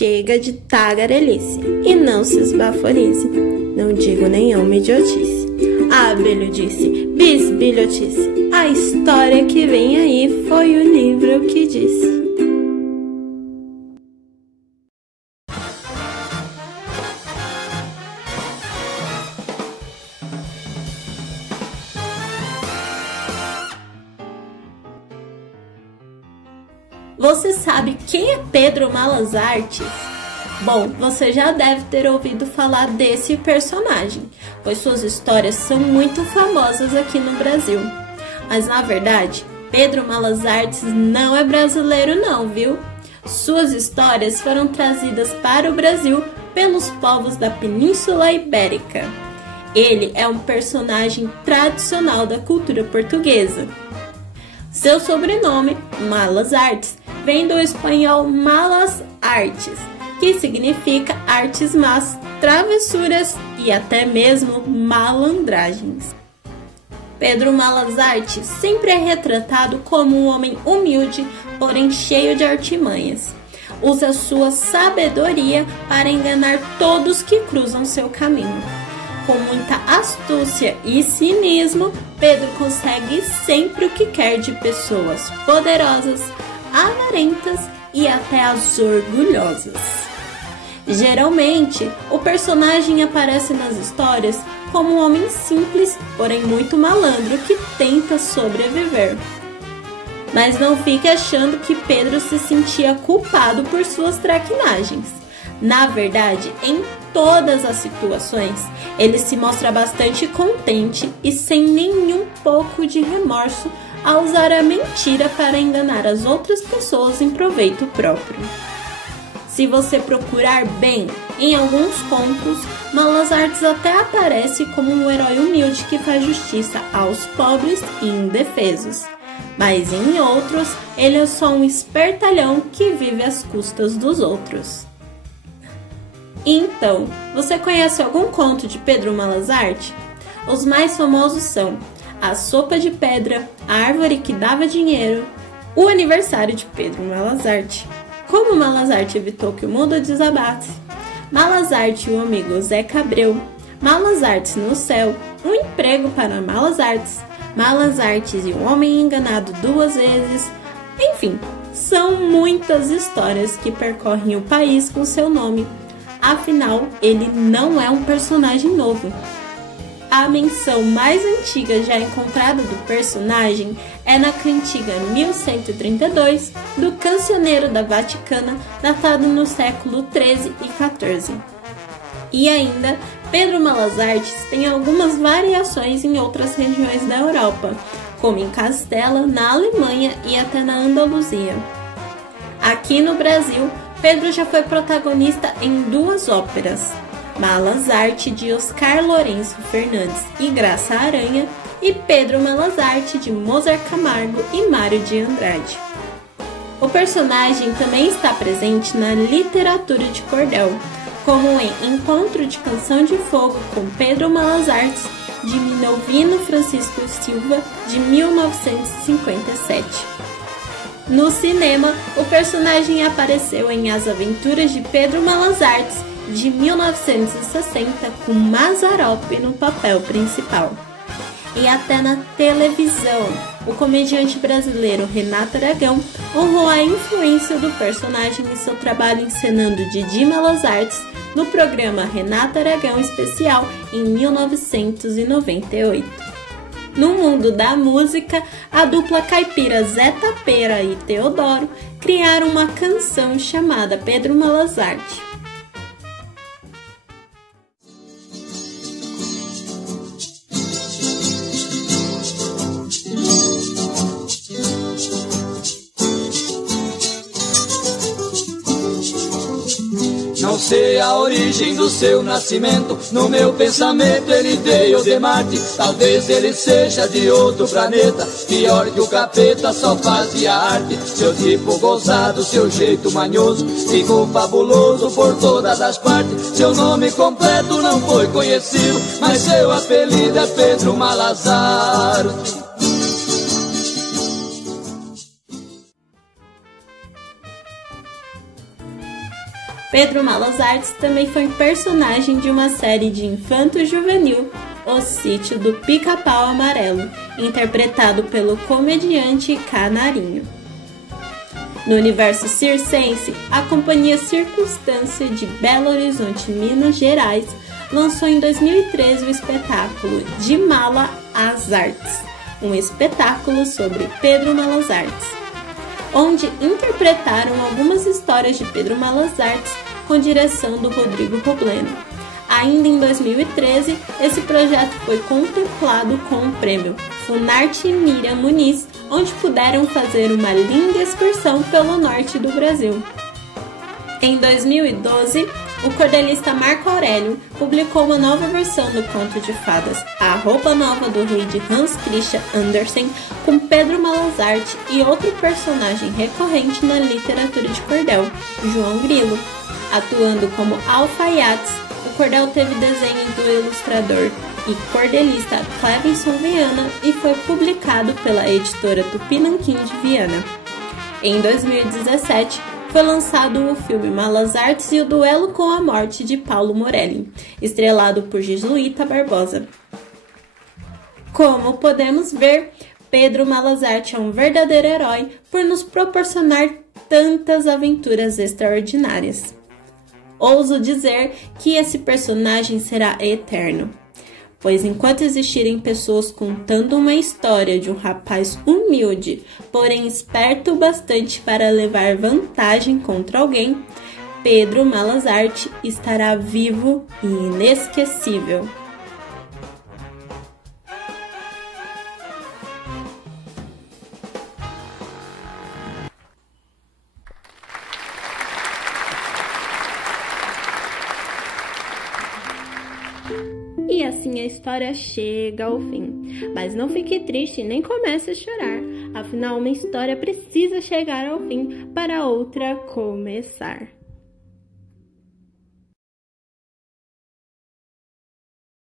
chega de tagarelice e não se esbaforize. Não digo nenhuma idiotice. Abelho disse, bisbilhotice. A história que vem aí foi o livro que disse. Você sabe quem é Pedro Malas Artes? Bom, você já deve ter ouvido falar desse personagem, pois suas histórias são muito famosas aqui no Brasil. Mas na verdade, Pedro Malas Artes não é brasileiro não, viu? Suas histórias foram trazidas para o Brasil pelos povos da Península Ibérica. Ele é um personagem tradicional da cultura portuguesa. Seu sobrenome, Malas Artes, vem do espanhol malas artes, que significa artes más, travessuras e até mesmo malandragens. Pedro Malas Artes sempre é retratado como um homem humilde, porém cheio de artimanhas. Usa sua sabedoria para enganar todos que cruzam seu caminho. Com muita astúcia e cinismo, Pedro consegue sempre o que quer de pessoas poderosas, avarentas e até as orgulhosas. Geralmente, o personagem aparece nas histórias como um homem simples, porém muito malandro que tenta sobreviver. Mas não fique achando que Pedro se sentia culpado por suas traquinagens. Na verdade, em todas as situações, ele se mostra bastante contente e sem nenhum pouco de remorso ao usar a mentira para enganar as outras pessoas em proveito próprio. Se você procurar bem, em alguns contos, Malas Artes até aparece como um herói humilde que faz justiça aos pobres e indefesos. Mas em outros, ele é só um espertalhão que vive às custas dos outros. Então, você conhece algum conto de Pedro Malas Artes? Os mais famosos são A Sopa de Pedra, A Árvore que Dava Dinheiro, O Aniversário de Pedro Malas Artes, Como Malas Artes Evitou que o Mundo Desabasse, Malas Artes e o Amigo Zé Cabreu, Malas Artes no Céu, Um Emprego para Malas Artes, Malas Artes e o Homem Enganado Duas Vezes. Enfim, são muitas histórias que percorrem o país com seu nome. Afinal, ele não é um personagem novo. A menção mais antiga já encontrada do personagem é na cantiga 1132 do Cancioneiro da Vaticana, datado no século XIII e XIV. E ainda, Pedro Malas Artes tem algumas variações em outras regiões da Europa, como em Castela, na Alemanha e até na Andaluzia. Aqui no Brasil, Pedro já foi protagonista em duas óperas, Malas Artes de Oscar Lourenço Fernandes e Graça Aranha e Pedro Malas Artes de Mozart Camargo e Mário de Andrade. O personagem também está presente na literatura de cordel, como em Encontro de Canção de Fogo com Pedro Malas Artes, de Minovino Francisco Silva, de 1957. No cinema, o personagem apareceu em As Aventuras de Pedro Malas Artes, de 1960, com Mazzaropi no papel principal. E até na televisão, o comediante brasileiro Renato Aragão honrou a influência do personagem em seu trabalho encenando Didi Malas Artes no programa Renato Aragão Especial em 1998. No mundo da música, a dupla caipira Zé Tapera e Teodoro criaram uma canção chamada Pedro Malas Artes. Não sei a origem do seu nascimento, no meu pensamento ele veio de Marte. Talvez ele seja de outro planeta, pior que o capeta, só fazia arte. Seu tipo gozado, seu jeito manhoso, ficou fabuloso por todas as partes. Seu nome completo não foi conhecido, mas seu apelido é Pedro Malas Artes. Pedro Malas Artes também foi personagem de uma série de infanto-juvenil, O Sítio do Pica-Pau Amarelo, interpretado pelo comediante Canarinho. No universo circense, a Companhia Circunstância de Belo Horizonte, Minas Gerais, lançou em 2013 o espetáculo De Mala às Artes, um espetáculo sobre Pedro Malas Artes, onde interpretaram algumas histórias de Pedro Malas Artes com direção do Rodrigo Robleno. Ainda em 2013, esse projeto foi contemplado com o prêmio Funarte Miriam Muniz, onde puderam fazer uma linda excursão pelo norte do Brasil. Em 2012, o cordelista Marco Aurélio publicou uma nova versão do conto de fadas A Roupa Nova do Rei de Hans Christian Andersen, com Pedro Malas Artes e outro personagem recorrente na literatura de cordel, João Grilo. Atuando como alfaiates, o cordel teve desenho do ilustrador e cordelista Clevinson Viana e foi publicado pela editora Tupinanquim de Viana. Em 2017, foi lançado o filme Malas Artes e o Duelo com a Morte de Paulo Morelli, estrelado por Jesuíta Barbosa. Como podemos ver, Pedro Malas Artes é um verdadeiro herói por nos proporcionar tantas aventuras extraordinárias. Ouso dizer que esse personagem será eterno, pois enquanto existirem pessoas contando uma história de um rapaz humilde, porém esperto o bastante para levar vantagem contra alguém, Pedro Malas Artes estará vivo e inesquecível. E assim a história chega ao fim. Mas não fique triste nem comece a chorar. Afinal, uma história precisa chegar ao fim para outra começar.